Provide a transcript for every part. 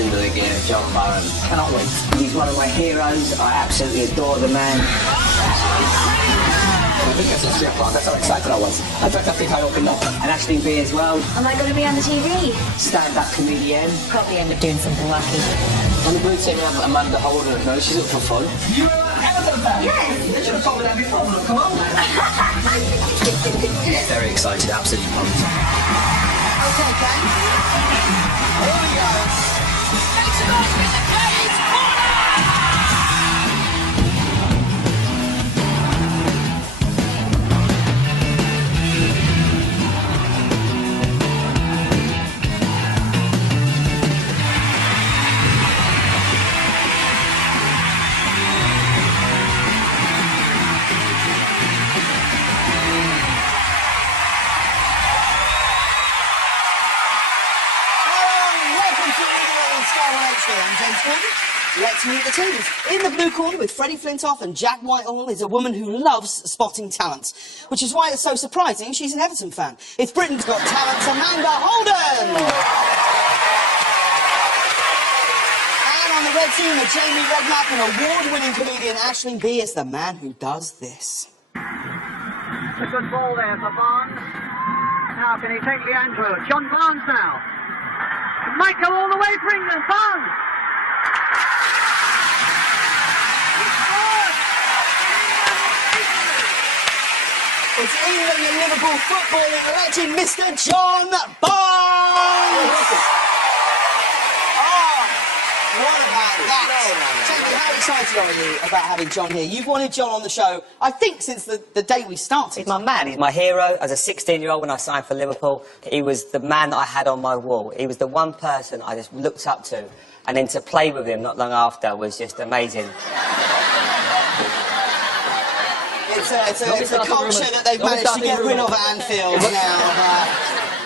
legend of the game, John Barron. Cannot wait. He's one of my heroes. I absolutely adore the man. I think that's a strip one. That's how excited I was. In fact, I think I opened up. And Aisling Bea as well. Am I going to be on the TV? Stand-up comedian. Probably end up doing something wacky. On the blue team, we have Amanda Holden. No, she's up for fun. You're an Everton fan? Yes. You should have told me that before. Look, come on. Very excited, absolutely pumped. Okay, gang. Here we go. Makes it off in the cage. Let's meet the teams. In the blue corner with Freddie Flintoff and Jack Whitehall is a woman who loves spotting talent, which is why it's so surprising she's an Everton fan. It's Britain's Got Talent's Amanda Holden! And on the red team are Jamie Redknapp and award-winning comedian Aisling Bea is the man who does this. A good ball there for Barnes. Now can he take Leandro? John Barnes now. It might go all the way for England. Barnes! It's England and Liverpool footballing legend, Mr. John Barnes! Oh, what about that? Jamie, how excited are you about having John here? You've wanted John on the show, I think, since the day we started. He's my man. He's my hero. As a 16-year-old when I signed for Liverpool, he was the man that I had on my wall. He was the one person I just looked up to. And then to play with him not long after was just amazing. It's a culture that they've managed to get rid of at Anfield now.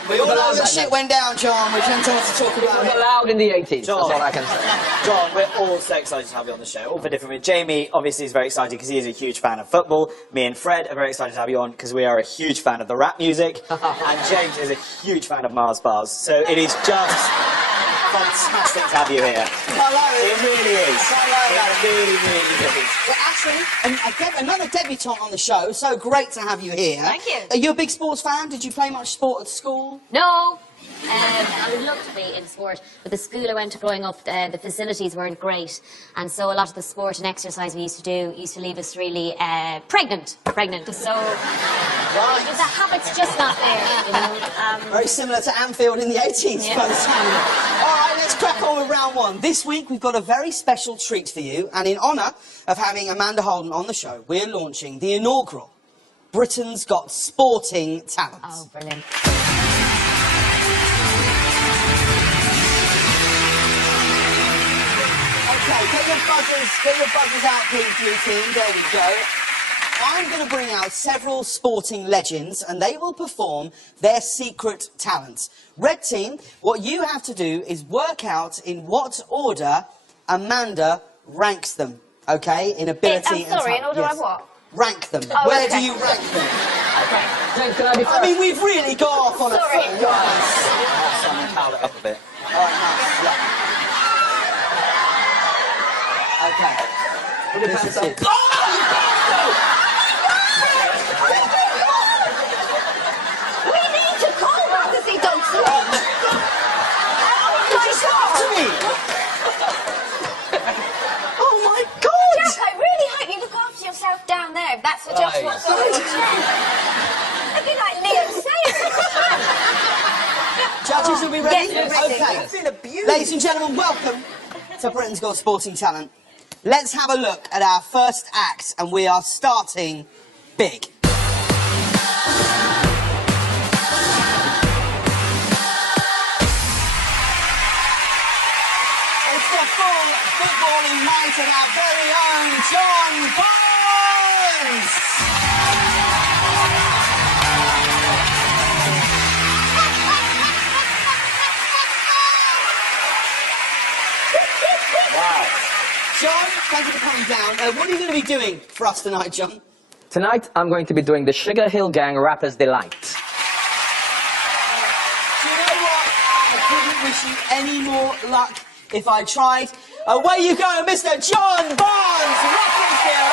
We all know that shit went down, John. We can't tell us to talk about it. Allowed in the 80s, John, that's all I can say. John, we're all so excited to have you on the show, all for different reasons. Jamie, obviously, is very excited because he is a huge fan of football. Me and Fred are very excited to have you on because we are a huge fan of the rap music. And James is a huge fan of Mars Bars. So it is just fantastic to have you here. It really is. It really, really is. Well, actually, another debutante on the show. So great to have you here. Thank you. Are you a big sports fan? Did you play much sport at school? No. I would love to be in sport, but the school I went to growing up, the facilities weren't great, and so a lot of the sport and exercise we used to do used to leave us really pregnant. So the habit's just not there, you know. Very similar to Anfield in the 80s. Yeah. By the time. All right, let's crack on with round one. This week we've got a very special treat for you, and in honour of having Amanda Holden on the show, we're launching the inaugural Britain's Got Sporting Talent. Oh, brilliant. Okay, get your buzzers out, please, blue team. There we go. I'm going to bring out several sporting legends, and they will perform their secret talents. Red team, what you have to do is work out in what order Amanda ranks them, okay, in ability and talent. in order of what? Rank them. Oh, Where okay. do you rank them? Okay. James, can I be I mean, we've really got off on a Sorry. foot, guys. Someone towel it up a bit. All right, nice, yeah. Okay. This is it. We need to call because he don't see it. Oh my God! Jack, I really hope you look after yourself down there. That's just Right. what's on the chair. Looking like Leo Sayer. Judges will be ready? Yes, we're ready. Okay. It's been a beauty. Ladies and gentlemen, welcome to Britain's Got Sporting Talent. Let's have a look at our first act, and we are starting big. It's the full footballing night of our very own John Barnes! Wow. John, thank you for coming down. What are you going to be doing for us tonight, John? Tonight, I'm going to be doing the Sugar Hill Gang Rapper's Delight. Do you know what? I couldn't wish you any more luck if I tried. Away you go, Mr. John Barnes, Rockingham.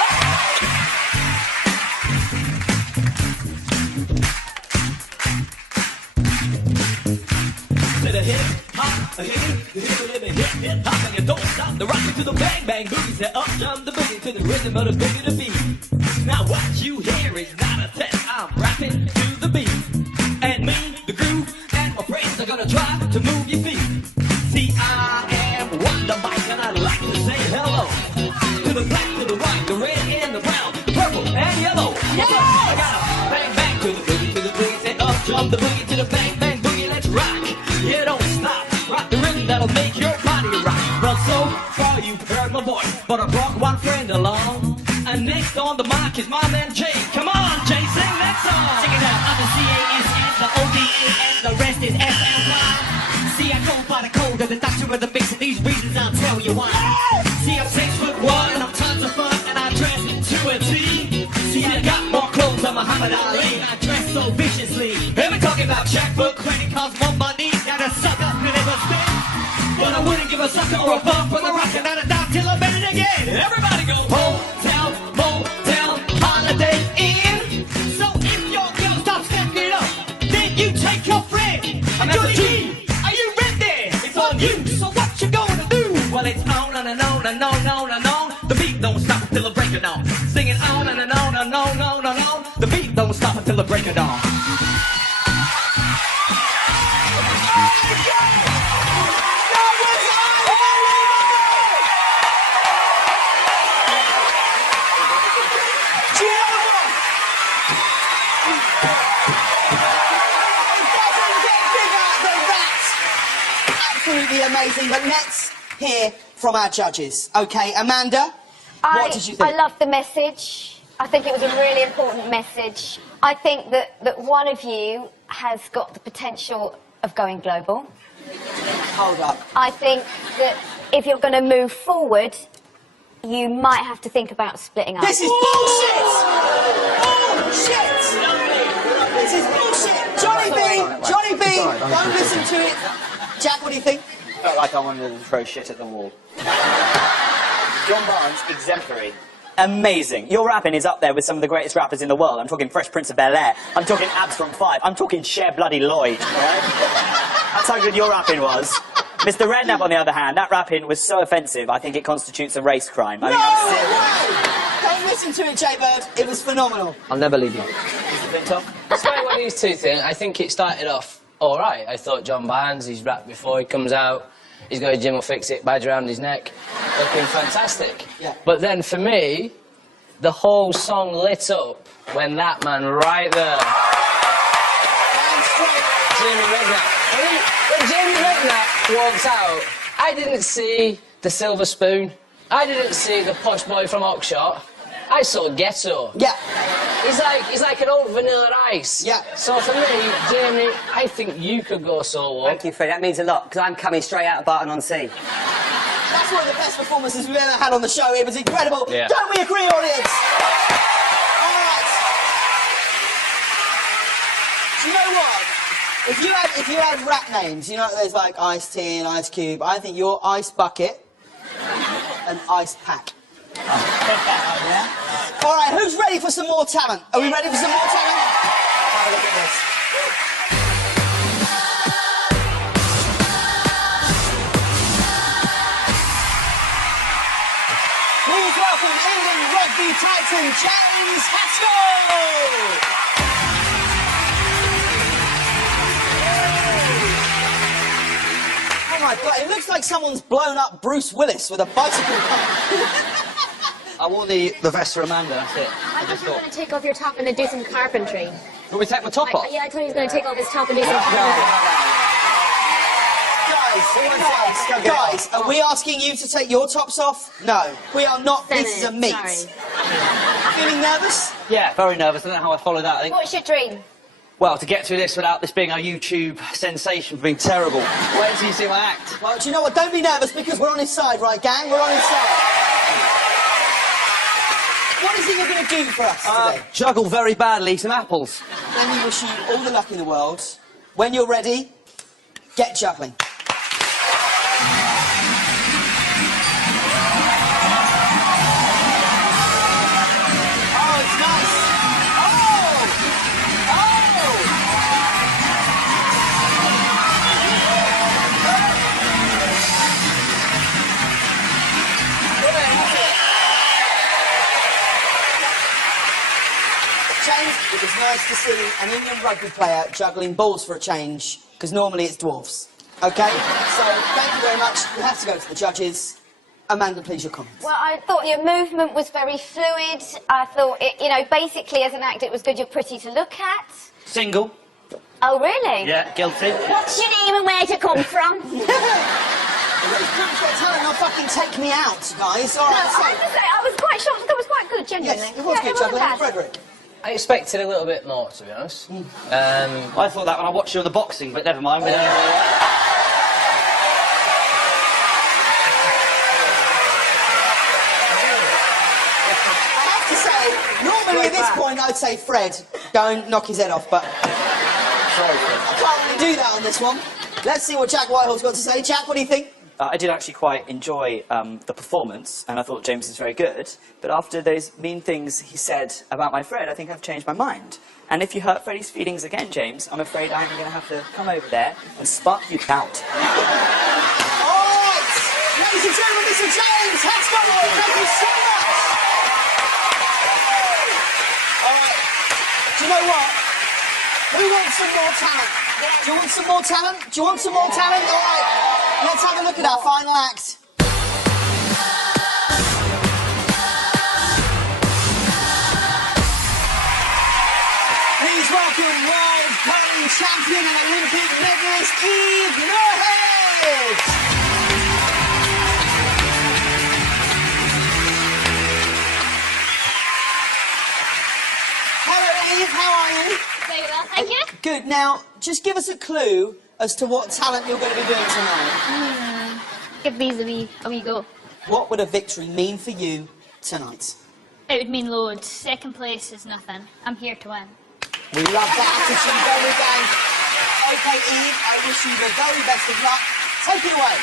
To the hip hop, a hip, you hear the hip hop, and you don't stop the rockin' to the bang bang boogie. Say up jump the boogie to the rhythm of the boogie the beat. Now what you hear is not a test. I'm rapping to the beat, and me, the groove, and my friends are gonna try to move your feet. See, I am Wonder Mike, and I'd like to say hello to the black, to the white, the red, and the brown, the purple, and yellow. Yeah! I gotta bang bang to the boogie. Say up jump the boogie to the bang bang boogie. Let's rock. Yeah, don't stop. Rock the rhythm that'll make your body rock. Well, so far you've heard my voice, but I brought one friend along. And next on the mic is my man Jay. Come on, Jay, sing that song. Sing it out. I'm the C-A-S-S, the O-D-E, and the rest is S-L-Y. See, I come by the code of the doctor of the mix, and these reasons I'll tell you why. See, I'm 6'1", and I'm tons of fun, and I dress to a T. See, I got more clothes than Muhammad Ali, and I dress so viciously. Ever talking about checkbook, credit cards, more money, got a sucker who never spend. But I wouldn't give a sucker or a bump for the rock, and not a dime till I bet it again. Everybody go hotel, motel, holiday inn. So if your girl stops stepping it up, then you take your friend. Johnny G, are you ready? It's on you. So what you gonna do? Well, it's on and on and on and on. The beat don't stop until the break of dawn. Singing on and on and on and on. The beat don't stop until the break of dawn. Absolutely amazing, but let's hear from our judges. Okay, Amanda, what did you think? I loved the message. I think it was a really important message. I think that one of you has got the potential of going global. Hold up. I think that if you're going to move forward, you might have to think about splitting up. This is bullshit! Bullshit! This is bullshit! Johnny B, don't listen to it. Jack, what do you think? Felt like I wanted to throw shit at the wall. John Barnes, exemplary. Amazing. Your rapping is up there with some of the greatest rappers in the world. I'm talking Fresh Prince of Bel-Air. I'm talking Abs from 5. I'm talking Cher Bloody Lloyd. Right? That's how good your rapping was. Mr. Redknapp, on the other hand, that rapping was so offensive, I think it constitutes a race crime. I mean, Don't listen to it, Jay Bird. It was phenomenal. I'll never leave you. Tom? Despite what these two think, I think it started off all right. I thought John Barnes, he's rapped before, he comes out, he's got a Jim will fix it badge around his neck, looking fantastic. Yeah. But then for me, the whole song lit up when that man right there, Jamie Redknapp. When Jamie Redknapp walks out, I didn't see the silver spoon, I didn't see the posh boy from Oxshott, I saw Ghetto. Yeah. He's like an old Vanilla Ice. Yeah. So for me, Jamie, I think you could go solo. Thank you, Fred. That means a lot, because I'm coming straight out of Barton-on-Sea. That's one of the best performances we've ever had on the show. It was incredible. Yeah. Don't we agree, audience? All right. Do you know what? If you had rap names, you know, there's like Ice-T and Ice Cube. I think you're Ice Bucket and Ice Pack. Yeah? All right, who's ready for some more talent? Are we ready for some more talent? Have a look at this. Please welcome England rugby titan James Haskell! Oh my God, it looks like someone's blown up Bruce Willis with a bicycle pump. I wore the vest for Amanda, that's it. I thought you were going to take off your top and then do some carpentry. Will we take my top off? Yeah, I thought he was going to take off his top and do some carpentry. Guys, are we asking you to take your tops off? No, we are not. This is a meet. Sorry. Feeling nervous? Yeah, very nervous. I don't know how I follow that. I think. What's your dream? Well, to get through this without this being a YouTube sensation for being terrible. Wait till you see my act. Well, do you know what? Don't be nervous because we're on his side, right, gang? We're on his side. What is it you're going to do for us today? Juggle very badly some apples. Then we wish you all the luck in the world. When you're ready, get juggling. it was nice to see an England rugby player juggling balls for a change, because normally it's dwarfs. Okay? So, thank you very much. We have to go to the judges. Amanda, please, your comments. Well, I thought your movement was very fluid. I thought, it, you know, basically as an act it was good. You're pretty to look at. Single. Oh, really? Yeah, guilty. What's your name and where to come from? Talent, not fucking take me out, guys. All No, right, so... I have to say, I was quite shocked. That was quite good, genuinely. Yes, it was good, wasn't juggling. bad. Frederick. I expected a little bit more, to be honest. I thought that when I watched you on the boxing, but never mind. Normally at this point I'd say Fred, don't knock his head off, but I can't really do that on this one. Let's see what Jack Whitehall's got to say. Jack, what do you think? I did actually quite enjoy the performance, and I thought James was very good. But after those mean things he said about my Fred, I think I've changed my mind. And if you hurt Freddie's feelings again, James, I'm afraid I'm going to have to come over there and spark you out. All right, ladies and gentlemen, Mr. James Hexborough, thank you so much. All right, do you know what? Who wants some more talent? Do you want some more talent? Do you want some more talent? All right, let's have a look at our final act. Please welcome world curling champion and Olympic medalist Eve Moorhead. Hello Eve, how are you? Very well, thank you. Good. Now, just give us a clue as to what talent you're going to be doing tonight. Give these a wee go. What would a victory mean for you tonight? It would mean loads. Second place is nothing. I'm here to win. We love that attitude, don't we, gang? Okay, Eve, I wish you the very best of luck. Take it away.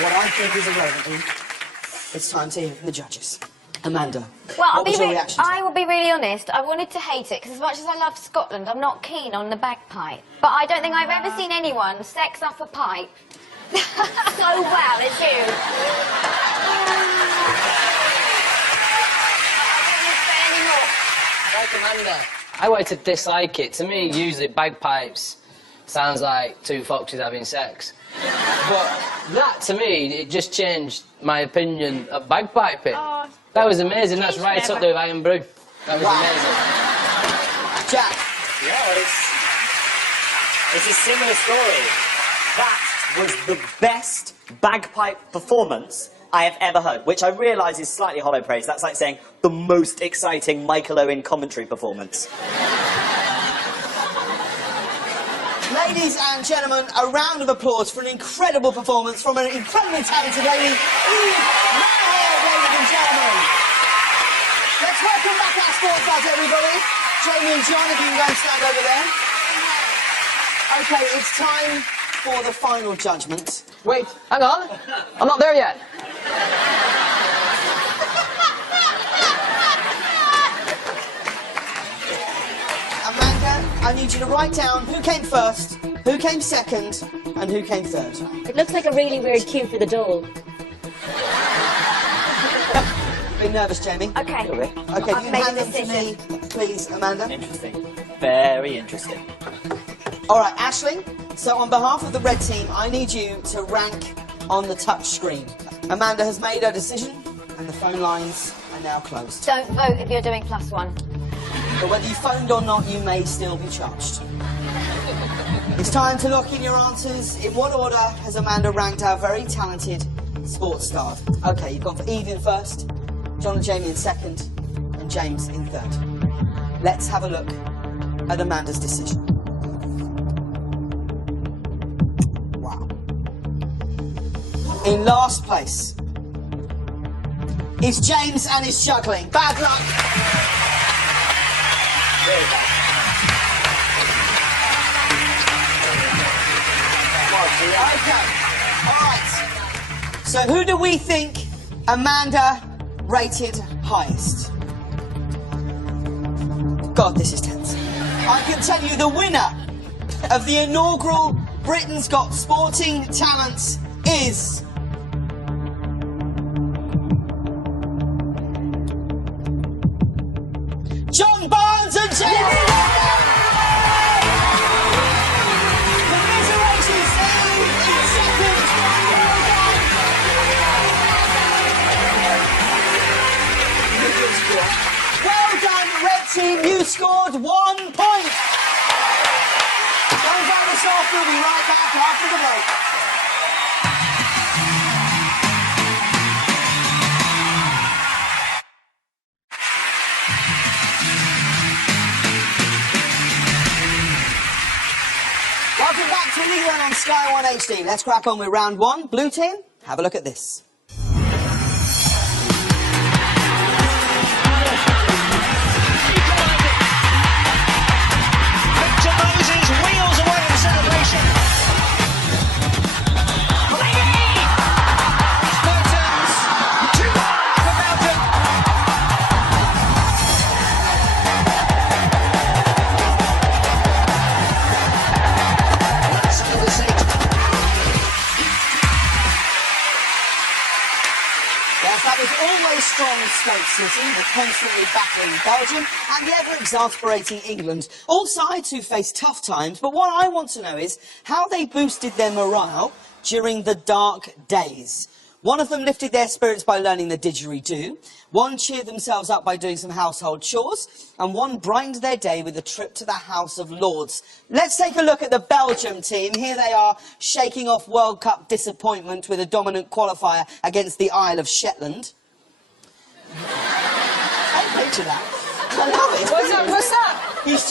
What I think is irrelevant, it's time to hear from the judges. Amanda, what was your reaction? I will be really honest. I wanted to hate it because as much as I love Scotland, I'm not keen on the bagpipe. But I don't think I've ever seen anyone sex up a pipe so well as you. Like Amanda, I wanted to dislike it. To me, usually bagpipes sounds like two foxes having sex. But that, to me, it just changed my opinion of bagpiping. Oh, that was amazing. That's right up there with Iron Brew. That was amazing. Jack? Yeah, it's a similar story. That was the best bagpipe performance I have ever heard, which I realise is slightly hollow praise. That's like saying the most exciting Michael Owen commentary performance. Ladies and gentlemen, a round of applause for an incredible performance from an incredibly talented lady, Eve Moorhead, ladies and gentlemen. Let's welcome back our sports lads, everybody. Jamie and John, if you can go and stand over there. Okay, it's time for the final judgment. Wait, hang on. I'm not there yet. Amanda, I need you to write down who came first, who came second, And who came third? It looks like a really weird cue for the dole. Bit nervous, Jamie? Okay. Okay, I've you made hand a them to me, please, Amanda. Interesting. Very interesting. All right, Aisling. So on behalf of the red team, I need you to rank on the touch screen. Amanda has made her decision, and the phone lines are now closed. Don't vote if you're doing +1. But whether you phoned or not, you may still be charged. It's time to lock in your answers. In what order has Amanda ranked our very talented sports star? Okay, you've gone for Eve in first, John and Jamie in second, and James in third. Let's have a look at Amanda's decision. Wow. In last place is James and his juggling. Bad luck. Okay, all right. So who do we think Amanda rated highest? God, this is tense. I can tell you the winner of the inaugural Britain's Got Sporting Talents is... John Barnes and Jamie! Well done, red team. You scored 1 point. Don't vote us off. We'll be right back after the break. Welcome back to League One on Sky 1 HD. Let's crack on with round 1. Blue team, have a look at this. Strong Stoke City, the constantly battling Belgium, and the ever-exasperating England. All sides who face tough times, but what I want to know is how they boosted their morale during the dark days. One of them lifted their spirits by learning the didgeridoo, one cheered themselves up by doing some household chores, and one brightened their day with a trip to the House of Lords. Let's take a look at the Belgium team. Here they are, shaking off World Cup disappointment with a dominant qualifier against the Isle of Shetland. I picture that. I love it. What's that? He's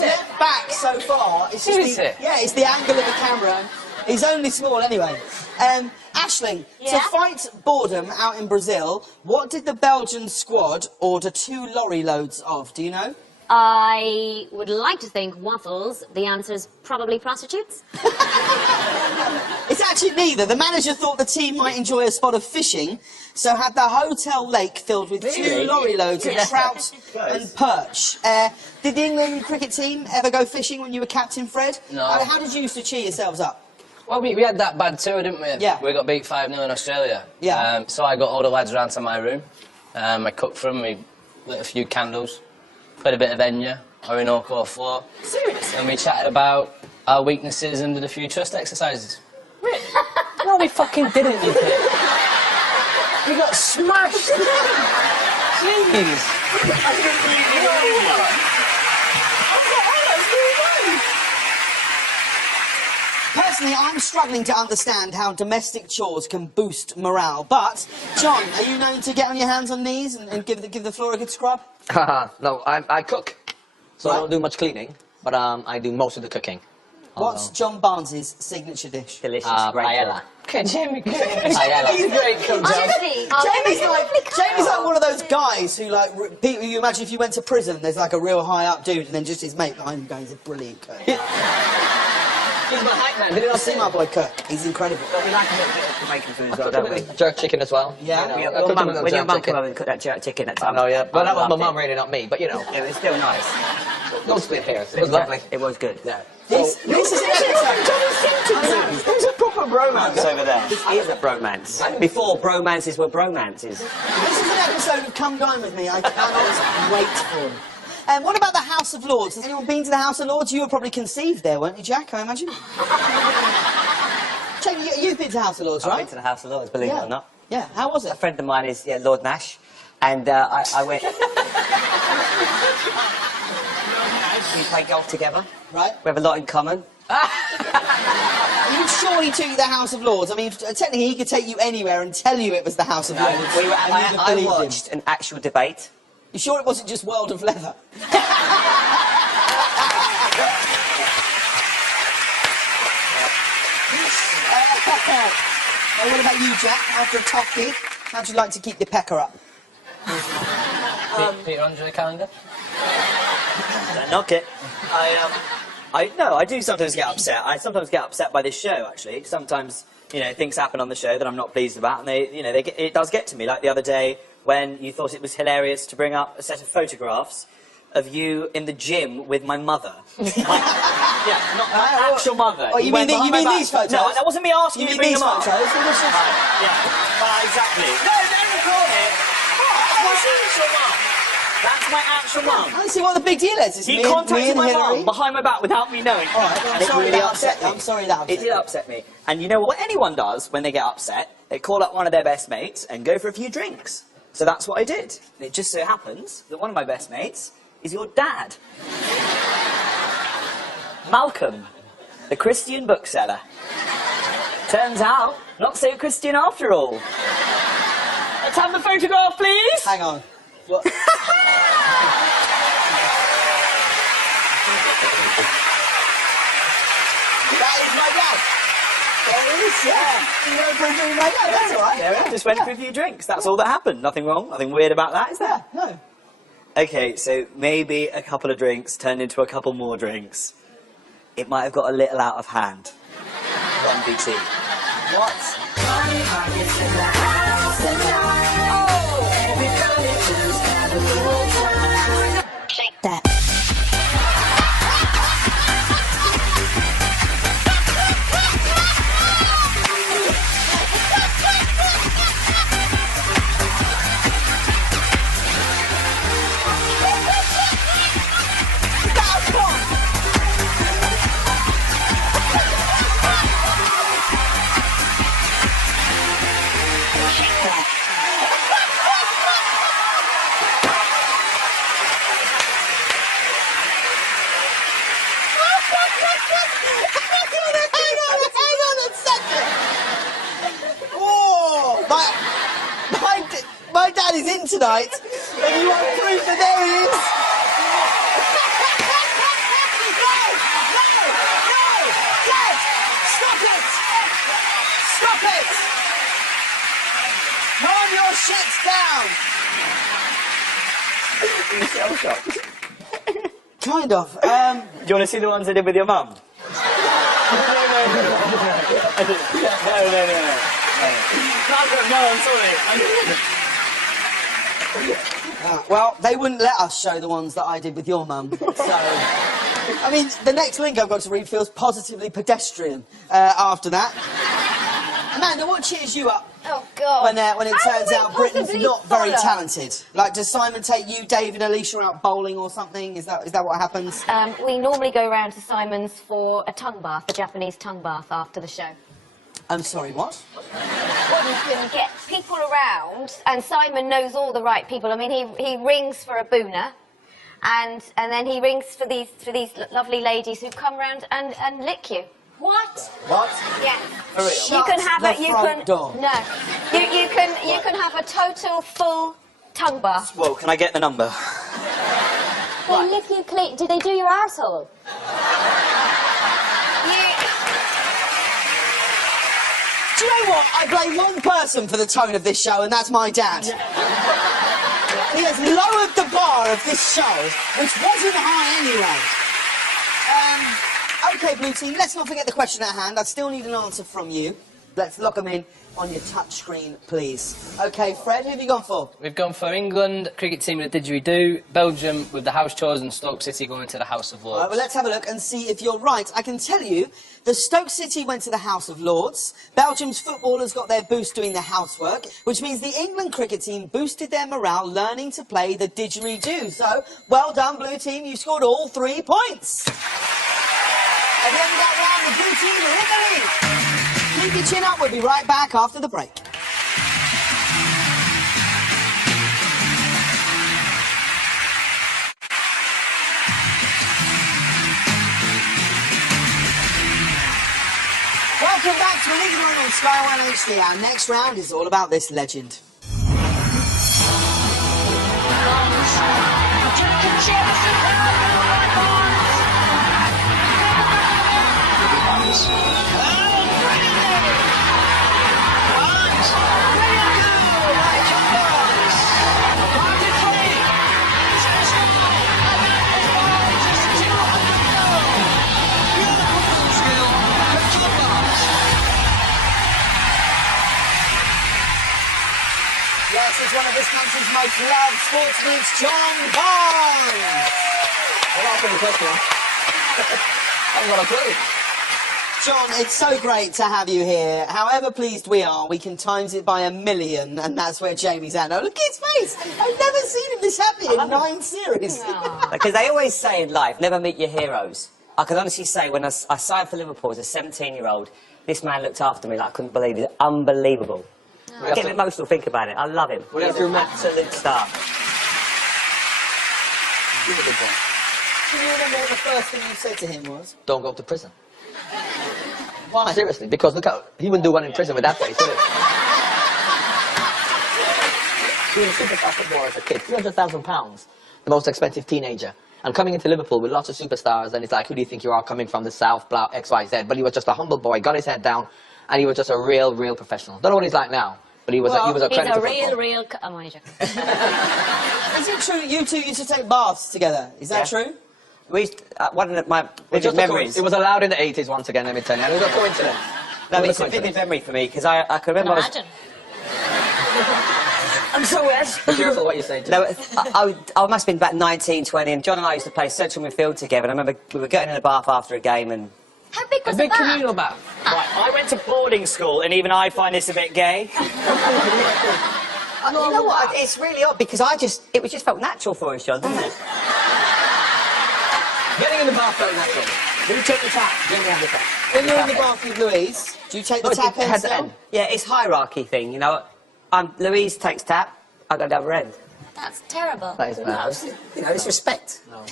leapt back so far. It's just it's the angle of the camera. He's only small anyway. Aisling, to fight boredom out in Brazil, what did the Belgian squad order 2 lorry loads of? Do you know? I would like to think waffles. The answer is probably prostitutes. It's actually neither. The manager thought the team might enjoy a spot of fishing, so had the hotel lake filled with 2 lorry loads of trout and perch. Did the England cricket team ever go fishing when you were captain, Fred? No. How did you used to cheer yourselves up? Well, we had that bad tour, didn't we? Yeah. We got beat 5-0 in Australia. Yeah. So I got all the lads around to my room. I cooked for them, we lit a few candles, played a bit of Enya, Orinoco floor. Seriously? And we chatted about our weaknesses and did a few trust exercises. Really? No, we fucking didn't, you kid. We got smashed. Jeez. Personally, I'm struggling to understand how domestic chores can boost morale. But, John, are you known to get on your hands and knees and give the floor a good scrub? No, I cook, so I don't do much cleaning, but I do most of the cooking. What's John Barnes' signature dish? Delicious. Paella. Okay, Jamie. Paella. He's a great cook, John. Honestly, Jamie's like one of those guys who, like, people, you imagine if you went to prison, there's like a real high-up dude, and then just his mate behind him going, he's a brilliant cook. He's my hype man. Did you not see my boy cook? He's incredible. But we like a little bit of Jamaican food as well, don't we? Jerk chicken as well. Yeah. You know, When your mum came over and cooked that jerk chicken at I times. know, yeah. But that was my loved mum, it. really, not me. But you know, It was still nice. no split hairs. It was lovely. It was good. Yeah. This is an episode. bromance over there. This is a bromance. Before, bromances were bromances. This is an episode of Come Dine With Me I cannot wait for. What about the House of Lords? Has anyone been to the House of Lords? You were probably conceived there, weren't you, Jack, I imagine? Jamie, you've been to the House of Lords, right? I've been to the House of Lords, believe it or not. Yeah, how was it? A friend of mine is Lord Nash, and I went... We play golf together. Right. We have a lot in common. Are you sure he took you to the House of Lords? I mean, technically he could take you anywhere and tell you it was the House of Lords. I watched an actual debate. You sure it wasn't just World of Leather? What about you, Jack? After a tough gig, how'd you like to keep your pecker up? Peter Andre calendar? Don't knock it. I do sometimes get upset. I sometimes get upset by this show, actually. Sometimes, you know, things happen on the show that I'm not pleased about, and it does get to me. Like the other day, when you thought it was hilarious to bring up a set of photographs of you in the gym with my mother. Yeah, not my actual mother. Oh, you mean these photos? No, that wasn't me asking you to bring them up. Photos? Yeah, well, exactly. No, don't record it. That's my actual mum. I see what the big deal is. He contacted my mum behind my back without me knowing. All right, well, I'm sorry that upset me. I'm sorry that upset It did upset me. And you know what anyone does when they get upset? They call up one of their best mates and go for a few drinks. So that's what I did. And it just so happens that one of my best mates is your dad. Malcolm, the Christian bookseller. Turns out, not so Christian after all. Let's have the photograph, please. Hang on. What? That is my dad. There he is, yeah. You went for a drink with my dad, that's all right. Yeah, just went for a few drinks. That's all that happened. Nothing wrong, nothing weird about that, is there? No. Okay, so maybe a couple of drinks turned into a couple more drinks. It might have got a little out of hand. 1v2. What? Shake that. My dad is in tonight, and you want proof that there he is? Stop it! Stop it! Calm your shit down! Kind of. Do you want to see the ones I did with your mum? No, I'm sorry. Well, they wouldn't let us show the ones that I did with your mum. So, I mean, the next link I've got to read feels positively pedestrian after that. Amanda, what cheers you up? Oh, God. When it turns out Britain's not very talented? Like, does Simon take you, Dave and Alicia out bowling or something? Is that what happens? We normally go round to Simon's for a tongue bath, a Japanese tongue bath after the show. I'm sorry, what? Well, you can get people around, and Simon knows all the right people. I mean, he rings for a booner, and then he rings for these lovely ladies who come round and lick you. What? What? Yeah. For real? You can have Shut the front door. No. You can have a total full tongue bath. Whoa, can I get the number? They lick you clean. Did they do your arsehole? Do you know what? I blame one person for the tone of this show, and that's my dad. He has lowered the bar of this show, which wasn't high anyway. OK, Blue Team, let's not forget the question at hand. I still need an answer from you. Let's lock them in on your touch screen, please. Okay, Fred, who have you gone for? We've gone for England cricket team with the didgeridoo, Belgium with the house chores, and Stoke City going to the House of Lords. All right, well, let's have a look and see if you're right. I can tell you that Stoke City went to the House of Lords. Belgium's footballers got their boost doing the housework, which means the England cricket team boosted their morale learning to play the didgeridoo. So, well done, blue team. You scored all 3 points. At the end of that round, the blue team are in the lead. Keep your chin up. We'll be right back after the break. Welcome back to League One on Sky One HD. Our next round is all about this legend. Yes, it's one of this country's most loved sportsmen, John Barnes. Well, that's the question. I haven't got a clue. John, it's so great to have you here. However pleased we are, we can times it by 1,000,000, and that's where Jamie's at. Now, look at his face. I've never seen him this happy in 9 series. Because they always say in life, never meet your heroes. I can honestly say, when I signed for Liverpool as a 17-year-old, this man looked after me like I couldn't believe it. Unbelievable. I get emotional thinking about it. I love him. He's an absolute star. He's a good boy. Can you remember what the first thing you said to him was? Don't go to prison. Why? Seriously, because look how he wouldn't do one in prison with that face, would he? He was a superstar footballer as a kid, £300,000, the most expensive teenager. And coming into Liverpool with lots of superstars, and it's like, who do you think you are, coming from the South, blah, X, Y, Z. But he was just a humble boy, got his head down, and he was just a real professional. Don't know what he's like now, but he was a credit to football. He's a real... I'm only joking. Is it true you two used to take baths together? Is that true? We used one of my vivid memories. It was allowed in the 80s once again, let me tell you. It was a coincidence. No, it's a vivid memory for me, because I can remember... Imagine. I'm so wet. Be careful what you say to No, I must have been about 19, 20, and John and I used to play central midfield together, and I remember we were getting in the bath after a game, and... How big was a big the bath? communal bath. Right, I went to boarding school, and even I find this a bit gay. You know what? It's really odd, because it just felt natural for us, John, didn't it? Getting in the bath felt natural. Who took the tap? Let me have the tap. When you're in the bath with Louise, do you take the tap end still? Yeah, it's hierarchy thing, you know. Louise takes tap, I go the other end. That's terrible. That is bad. You know, it's respect. No.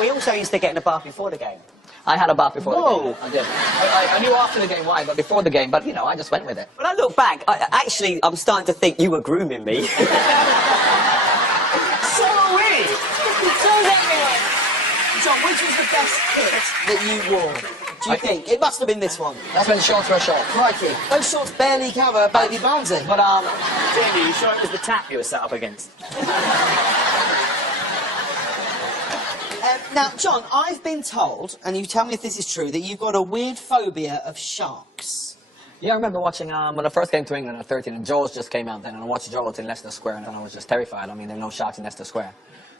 we also used to get in the bath before the game. I had a bath before the game. I did. I knew after the game why, but before the game, but you know, I just went with it. When I look back, I'm starting to think you were grooming me. So are we! So is everyone! John, which was the best kit that you wore? Do you think? It must have been this one. That's when shorts were short. Crikey. Those shorts barely cover baby Barnesy. But, Jamie, you sure it was the tap you were set up against? Now, John, I've been told, and you tell me if this is true, that you've got a weird phobia of sharks. Yeah, I remember watching, when I first came to England at 13, and Jaws just came out then, and I watched Jaws in Leicester Square, and I was just terrified. I mean, there are no sharks in Leicester Square.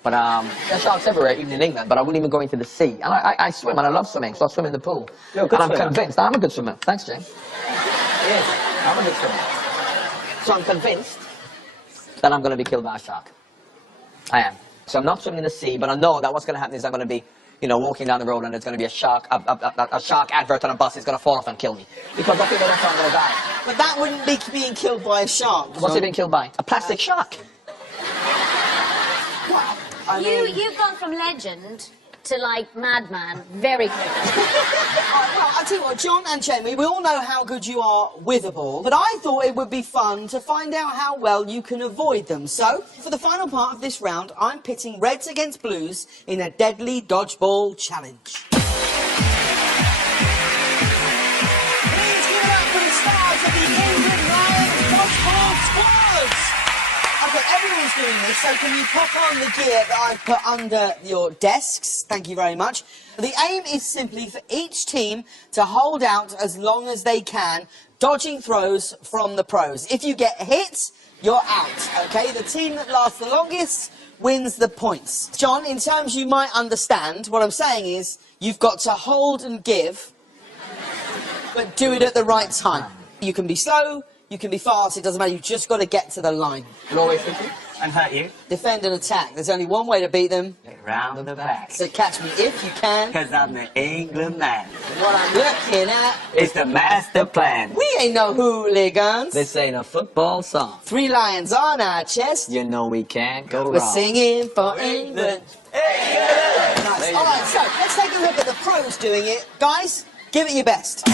But, there are sharks everywhere, even in England, but I wouldn't even go into the sea. And I swim, and I love swimming, so I swim in the pool. You're a good and I'm swimmer. convinced, I'm a good swimmer. Thanks, Jane. Yes, I'm a good swimmer. So I'm convinced that I'm going to be killed by a shark. I am. So I'm not swimming in the sea, but I know that what's going to happen is I'm going to be, you know, walking down the road, and there's going to be a shark advert on a bus is going to fall off and kill me. Because I think that's how I'm going to die. But that wouldn't be being killed by a shark. What's it being killed by? A plastic shark. You've gone from legend to, like, madman very quickly. Well, I'll tell you what, John and Jamie, we all know how good you are with a ball, but I thought it would be fun to find out how well you can avoid them. So, for the final part of this round, I'm pitting Reds against Blues in a deadly dodgeball challenge. Please give it up for the stars of the England Lions Dodgeball Squad! Okay, everyone is doing this, so can you pop on the gear that I've put under your desks? Thank you very much. The aim is simply for each team to hold out as long as they can, dodging throws from the pros. If you get hit, you're out, okay? The team that lasts the longest wins the points. John, in terms you might understand, what I'm saying is you've got to hold and give, but do it at the right time. You can be slow, you can be fast, it doesn't matter, you've just got to get to the line. Always thinking. And hurt you. Defend and attack. There's only one way to beat them. Round the back. So catch me if you can. Cause I'm the England man. What I'm looking at It's the master plan. We ain't no hooligans. This ain't a football song. 3 lions on our chest. You know we can't go We're wrong. singing for England. Nice. All right, so let's take a look at the pros doing it. Guys, give it your best.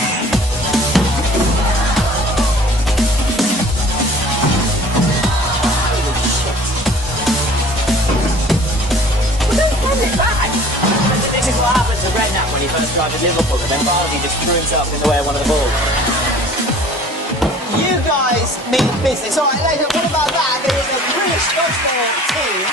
This is what happened to Redknapp when he first arrived at Liverpool, and then Vardy just threw himself in the way of one of the balls. You guys mean business. All right, later, what about that? There is a British football team.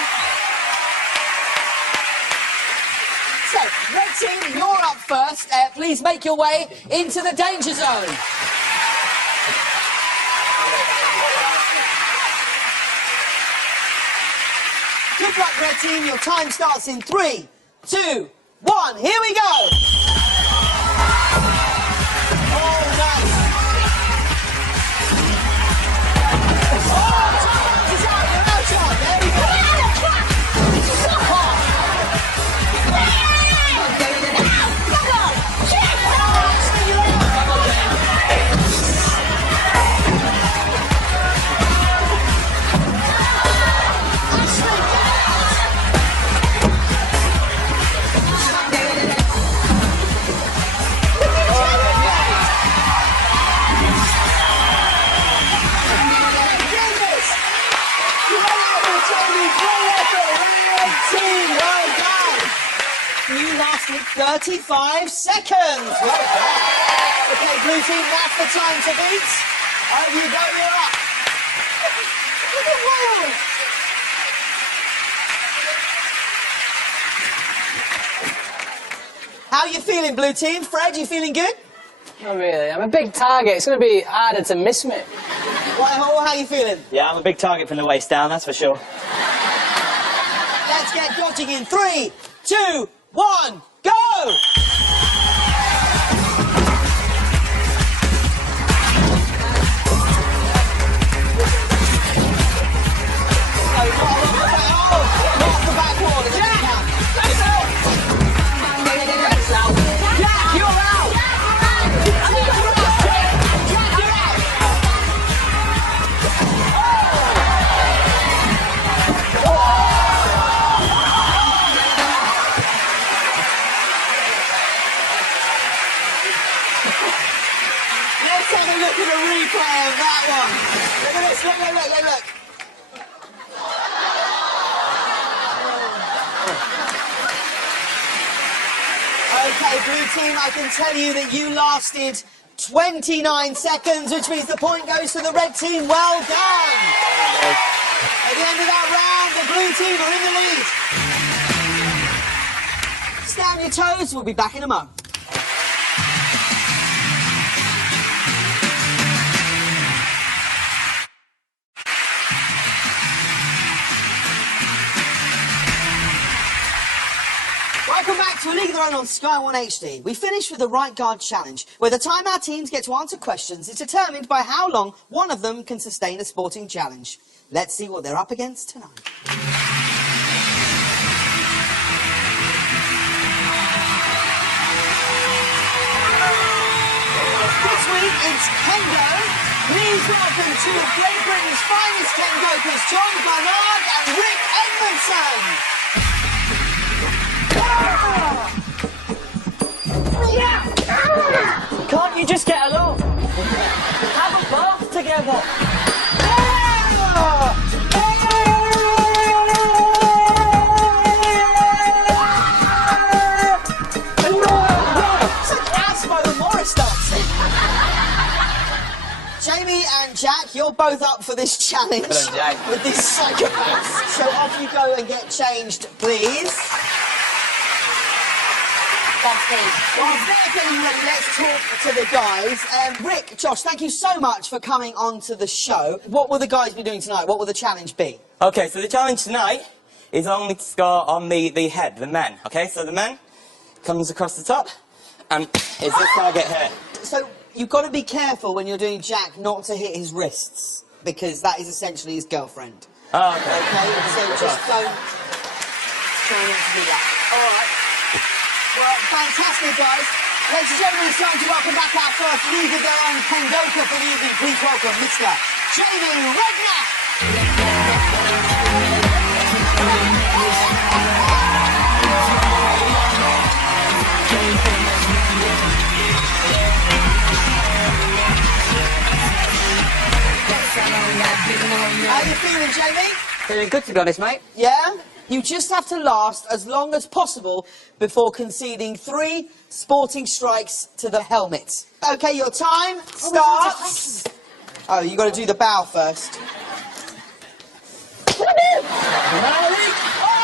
So, red team, you're up first. Please make your way into the danger zone. Good luck, red team. Your time starts in 3, 2, 1. Here we go. Oh, nice. You lasted 35 seconds. Well done. Okay, blue team, that's the time to beat. Over you go, you're up. Whoa. How you feeling, blue team? Fred, you feeling good? Not really. I'm a big target. It's going to be harder to miss me. Whitehall, how you feeling? Yeah, I'm a big target from the waist down, that's for sure. Let's get dodging in 3, 2, 1, go! Look. Okay, blue team, I can tell you that you lasted 29 seconds, which means the point goes to the red team. Well done. At the end of that round, the blue team are in the lead. Stay on your toes, we'll be back in a moment. Welcome back to A League of Their Own on Sky 1 HD. We finished with the Right Guard Challenge, where the time our teams get to answer questions is determined by how long one of them can sustain a sporting challenge. Let's see what they're up against tonight. This week it's Kendo. Please welcome two of Great Britain's finest Kendokas, John Barnard and Rick Edmondson. Can't you just get along? Have a bath together. It's like Asmo and Morris dancing. Jamie and Jack, you're both up for this challenge Well done, Jack. with these psychopaths. So off you go and get changed, please. While they're getting ready, let's talk to the guys. Rick, Josh, thank you so much for coming on to the show. What will the guys be doing tonight? What will the challenge be? Okay, so the challenge tonight is only to score on the head, the men. Okay, so the men comes across the top, and is this target here. So you've got to be careful when you're doing Jack not to hit his wrists, because that is essentially his girlfriend. Oh, okay. Okay, so just don't try not to do that. All right. Well, fantastic, guys. Ladies and gentlemen, it's time to welcome back our first league of their own Kendoka for the evening. Please welcome Mr. Jamie Redknapp. How you feeling, Jamie? Feeling good, to be honest, mate. Yeah? You just have to last as long as possible before conceding 3 sporting strikes to the helmet. Okay, your time starts. Oh, you got to do the bow first. Oh,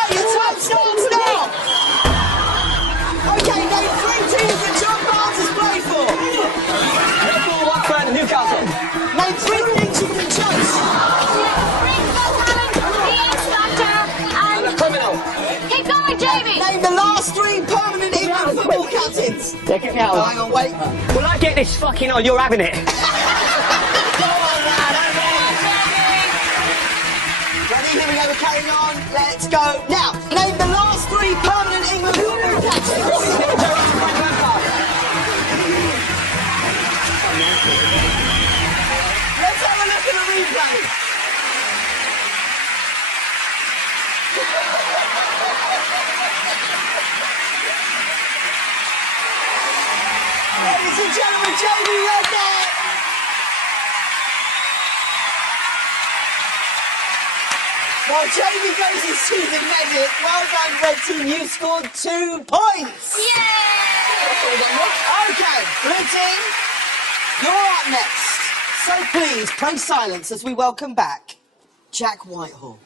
your time starts now. Okay, name 3 teams that John Barnes has played for. Liverpool, Watford, Newcastle. Name 3 things you can choose. Keep going, Jamie! Name the last 3 permanent England football captains. Yeah, get me out. Oh, hang on, wait. Will I get this fucking on? You're having it. Ready? Here we go, we're carrying on. Let's go. Now, name the last 3 permanent England football captains. Let's have a look at the replay. Ladies and gentlemen, Jamie Redknapp. Well, Jamie goes into the medic. Well done, Red Team. You scored 2 points. Yay! Okay, Blue Team, you're up next. So please, pray silence as we welcome back Jack Whitehall.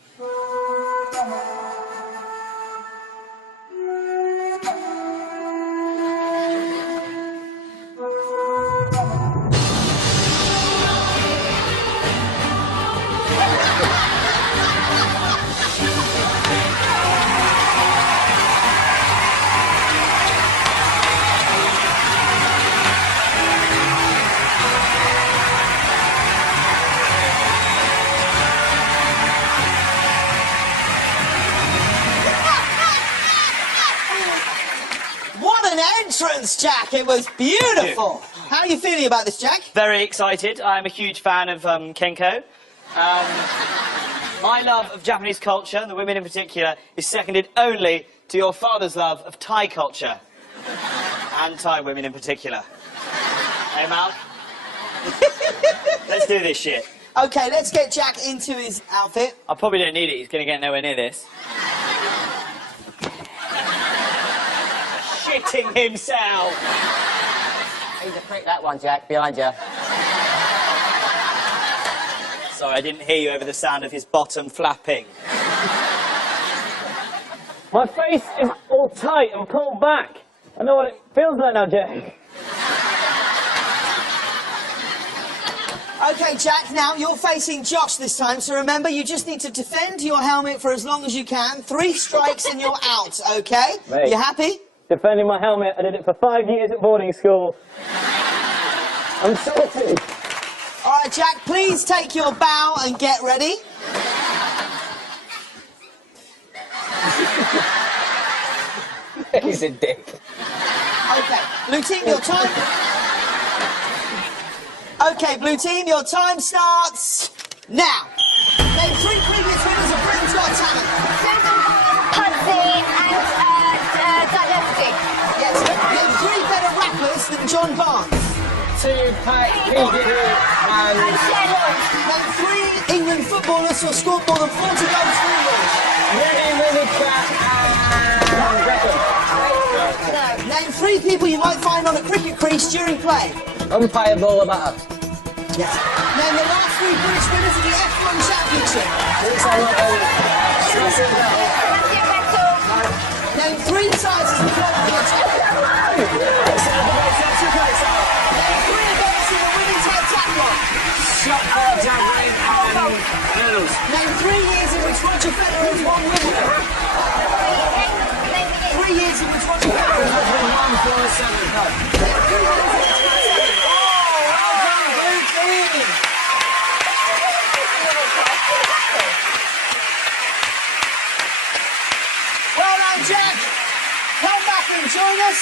Entrance, Jack. It was beautiful. How are you feeling about this, Jack? Very excited. I'm a huge fan of Kenko. My love of Japanese culture, and the women in particular, is seconded only to your father's love of Thai culture. And Thai women in particular. Hey, Mal? Let's do this shit. Okay, let's get Jack into his outfit. I probably don't need it. He's going to get nowhere near this. Shitting himself. He's a prick, that one, Jack, behind you. Sorry, I didn't hear you over the sound of his bottom flapping. My face is all tight and pulled back. I know what it feels like now, Jack. Okay, Jack, now you're facing Josh this time, so remember, you just need to defend your helmet for as long as you can. 3 strikes and you're out, okay? Mate. You happy? Defending my helmet, I did it for 5 years at boarding school. I'm salty. All right, Jack, please take your bow and get ready. He's a dick. Okay, Blue Team, your time. Okay, Blue Team, your time starts now. Name 3 previous winners of Britain's Got Talent. Pudsey and Dudley. Yes, name 3 better rappers than John Barnes. Tupac, P. Diddy, and... Name 3 England footballers who have scored more than 40 goals for England. Willie Cat and Beckham. Name 3 people you might find on a cricket crease during play. Umpire ball about. Yes. Name the last 3 British winners of the F1 Championship. Name 3 sizes of cloth for the champion. Name 3 events in the women's heptathlon. Name 3 years in which Roger Federer has won Wimbledon. 3 years in which Roger Federer has won 147. Well done, Jack. Come back and join us.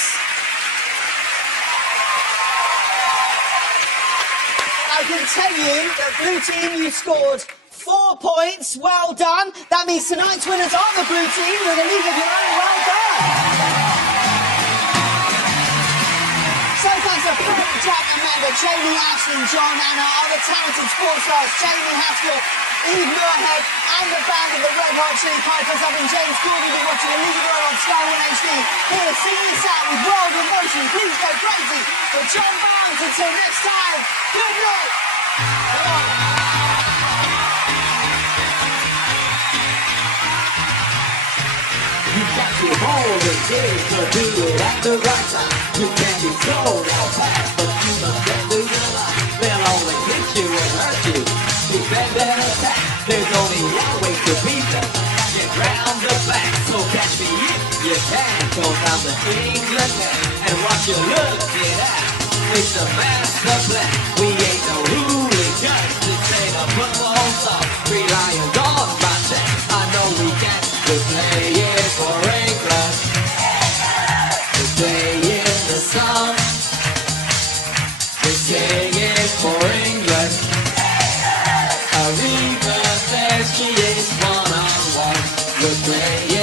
I can tell you that blue team, you scored 4 points. Well done. That means tonight's winners are the blue team with a league of your own. Well done. So thanks to Fred, Jack, Amanda, Jamie, Ashley, John, and our other talented sports stars, Jamie Haskell, Eve Moorhead, and the band of the Red Hot Chili Pipers. I've been James Gordon. You're watching A League of Your Own on Sky 1 HD. Here, singing this out with World of Motion. Please go crazy for John Barnes. Until next time, good night. You got to hold the days to do it at the right time. You can't be told how fast, but you must get through your life. They'll only hit you and hurt you. Defend and attack, there's only one way to beat them. Get round the back, so catch me if you can. Go down to England and watch you look it out. It's the master plan, we ain't no hooligans. This ain't a football song, relying on my chest. I know we can, we're playing for England. We're playing the song. We're singing for England. Arriva says she is one-on-one. We're playing